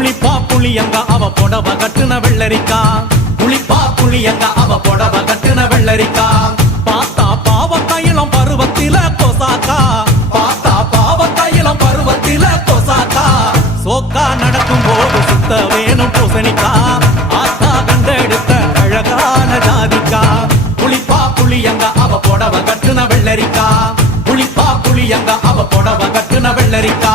புளிப்பா புளியங்க அவ புடவ கட்டுன வெள்ளரிக்கா புளிப்பா புளியங்க அவ புடவ கட்டுன வெள்ளரிக்கா பார்த்தா பாவக்காயிலம் பருவத்தில கொசாக்கா பார்த்தா பாவக்காயிலம் பருவத்தில கொசாக்கா சோக்கா நடக்கும் போது சுத்த வேணும் பூசணிக்கா ஆத்தா கண்டெடுத்த அழகான ஜாதிக்கா புளிப்பா புளியங்க அவ புடவ கட்டுன வெள்ளரிக்கா புளிப்பா புளியங்க அவ புடவ கட்டுன வெள்ளரிக்கா